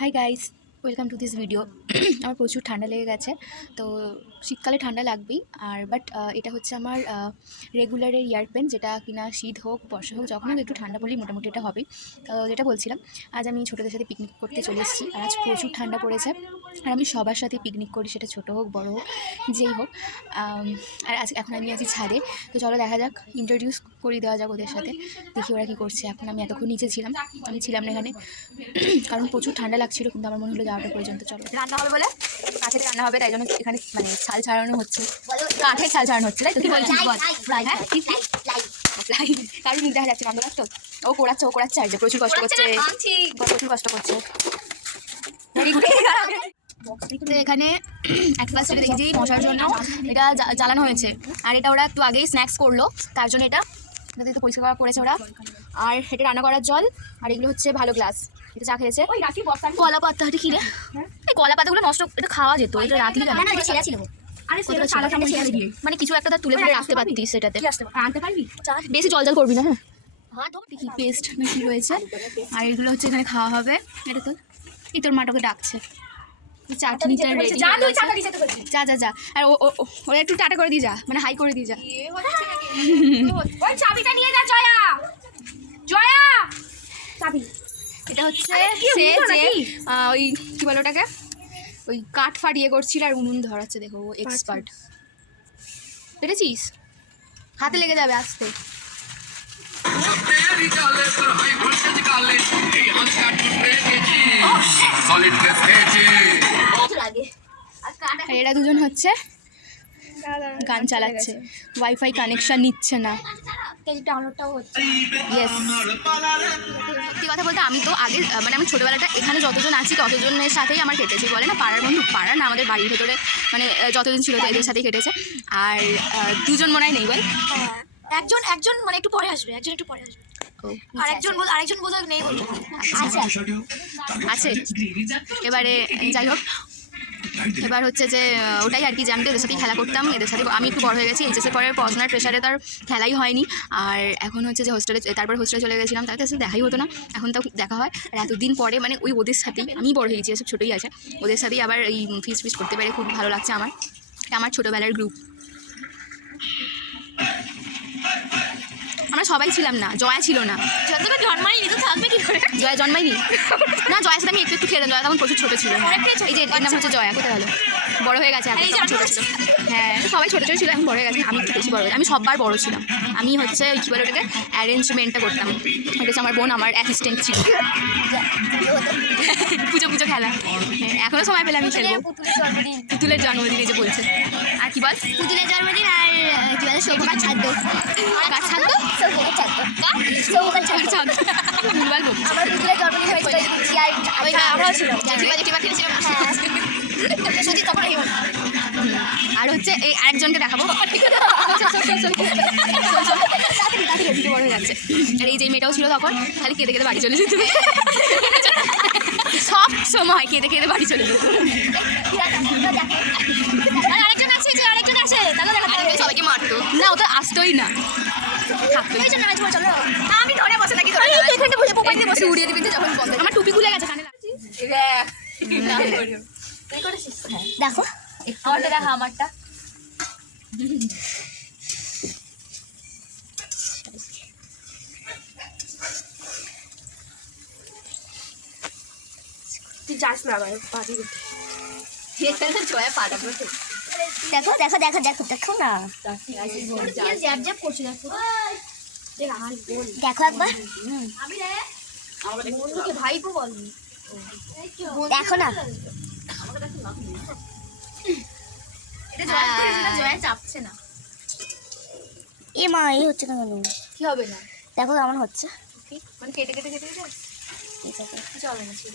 Hi guys, welcome to this video. আমার প্রচুর ঠান্ডা লেগে গেছে, তো শীতকালে ঠান্ডা লাগবেই। আর বাট এটা হচ্ছে আমার রেগুলারের ইয়ার পেন, যেটা কিনা শীত হোক বর্ষা হোক যখন হোক একটু ঠান্ডা পড়লেই মোটামুটি এটা হবেই। যেটা বলছিলাম, আজ আমি ছোটোদের সাথে পিকনিক করতে চলে এসেছি। আর আজ প্রচুর ঠান্ডা পড়েছে, আর আমি সবার সাথে পিকনিক করি, সেটা ছোটো হোক বড়ো হোক যেই হোক। আর আজ এখন আমি আছি ছাদে, তো চলো দেখা যাক, ইন্ট্রোডিউস করিয়ে দেওয়া যাক ওদের সাথে, দেখি ওরা কী করছে। এখন আমি এতক্ষণ নিচে ছিলাম, আমি ছিলাম না এখানে কারণ প্রচুর ঠান্ডা লাগছিল, কিন্তু আমার মনে হলো যাওয়াটা পর্যন্ত। চলো, রান্না হবে বলে কাঠের রান্না হবে, তাই জন্য এখানে মানে ছাল ছাড়ানো হচ্ছে, কাঠের ছাল ছাড়ানো হচ্ছে, তাই তো? কি বলছিস বল? কারণ মুখ দেখা যাচ্ছে, বান্ধব তো ও করাচ্ছে আর যে প্রচুর কষ্ট করছে, প্রচুর কষ্ট করছে। তো এখানে এক পাশ থেকে দেখছি মশার জন্য এটা জ্বালানো হয়েছে, আর এটা ওরা একটু আগেই স্ন্যাক্স করলো, তার জন্য এটা একটু পরিষ্কার করেছে ওরা। আর এটা রান্না করার জল, আর এগুলো হচ্ছে ভালো গ্লাস, এটা চা খেয়েছে। কলা পাতা, এটা কি রে? এই কলা পাতাগুলো নষ্ট, এটা খাওয়া যেত, এটা রাখলি কেন? মানে কিছু একটা তুলে ফেলে রাখতে পারতিস সেটাতে, বেশি জল করবি না। হ্যাঁ, কি পেস্ট নাকি রয়েছে, আর এগুলো হচ্ছে এখানে খাওয়া হবে। এটা তো এই তোর মাটাকে ডাকছে, চাটনিটা রেডি যা যা যা। আর ওরা একটু টাটা করে দিয়ে যা, মানে হাই করে দিয়ে যা। চাবিটা নিয়ে যা জয়া, জয়া চাবি। এটা হচ্ছে সে যে ওই কি বলে ওটাকে, ওই কাঠ ফাটিয়ে করছিল আর উনুন ধরাচ্ছে, দেখো ও এক্সপার্ট। পেরেছিস? হাতে লেগে যাবে আসতে। এরা দুজন হচ্ছে গান চালাচ্ছে, ওয়াইফাই কানেকশন নিচ্ছে না, ডাউনলোডটাও হচ্ছে। ইয়েস, সত্যি কথা বলতে আমি তো আগে মানে আমি ছোটোবেলাটা এখানে যতজন আছি ততজনের সাথেই আমার কেটেছে, বলে না পাড়ার বন্ধু, পাড়া না আমাদের বাড়ির ভেতরে, মানে যতজন ছিল এদের সাথেই কেটেছে। আর দুজন মনে হয় নেই, বল? একজন মানে একটু পরে আসবে, একটু পরে আসবে, আরেকজন বোধহয় নেই বলতে আছে। এবারে যাই হোক, এবার হচ্ছে যে ওটাই আর কি, যে আমি তো এদের সাথেই খেলা করতাম, এদের সাথে আমি একটু বড় হয়ে গেছি, এইচএসের পরে পড়াশোনার প্রেশারে তার খেলাই হয়নি। আর এখন হচ্ছে যে তারপর হোস্টেলে চলে গেছিলাম, তার কাছে দেখাই হতো না, এখন তাও দেখা হয়। আর এতদিন পরে মানে ওই ওদের সাথেই আমি বড় হয়েছি, এসব ছোটোই আছে, ওদের সাথেই আবার এই ফিস্ট করতে পেরে খুব ভালো লাগছে আমার ছোটোবেলার গ্রুপ। আমরা সবাই ছিলাম না, জয়া ছিল না, জন্মাইনি তো থাকবে কি করে? জয়া জন্মাইনি না, জয়ার সাথে আমি একটু খেতাম, জয়া তখন প্রচুর ছোটো ছিল। এই যে এর নাম হচ্ছে জয়া, কোথায় ভালো বড় হয়ে গেছে, এখন ছোটো ছিল। হ্যাঁ, সবাই ছোটো ছোটো ছিল, এখন বড় হয়ে গেছে, আমি একটু বেশি বড় হয়ে, আমি সববার বড় ছিলাম। আমি হচ্ছে কী বলে ওটাকে, অ্যারেঞ্জমেন্টটা করতাম, এটা হচ্ছে আমার বোন আমার অ্যাসিস্ট্যান্ট ছিল। পুজো খেলা, এখনও সময় পেলে আমি খেলবো। পুতুলের জন্মদিন এই যে বলছে, আর কি বল? পুতুলের জন্মদিন, আর কি বলে সৌভাগ্য ছাদ্য, কার ছাদ্য? আমার পুতুলের জন্মদিন হয়েছিল, আমরাও ছিলাম, আর হচ্ছে এই আরেকজনকে দেখাবো, বড় হয়ে যাচ্ছে। আর এই যে মেয়েটাও ছিল তখন, খালি কেঁদে কেঁদে বাড়ি চলে যেত, সব সময় কেঁদে কেঁদে বাড়ি চলে যেত। সবাইকে মারতো না, ও তো আসতোই না, আমি ধরে বসে থাকি, বসে উড়িয়ে দিবি যখন বন্ধ। আমার টুপি খুলে গেছে, কানে লাগছে। দেখো আমারটা দেখা, আমারটা তুই যাস না আমার পাটি করতে, জয়া পাটা করতে। দেখো দেখো দেখো দেখো দেখো না, জ্যাব করছে, দেখো দেখো একবার, ভাইপো বল, দেখো না, জয়া চাপছে না। এ মা, এই হচ্ছে না কেন? কি হবে না, দেখো কেমন হচ্ছে, মানে কেটে কেটে কেটে কেটে ঠিক আছে, চলে না, ছিল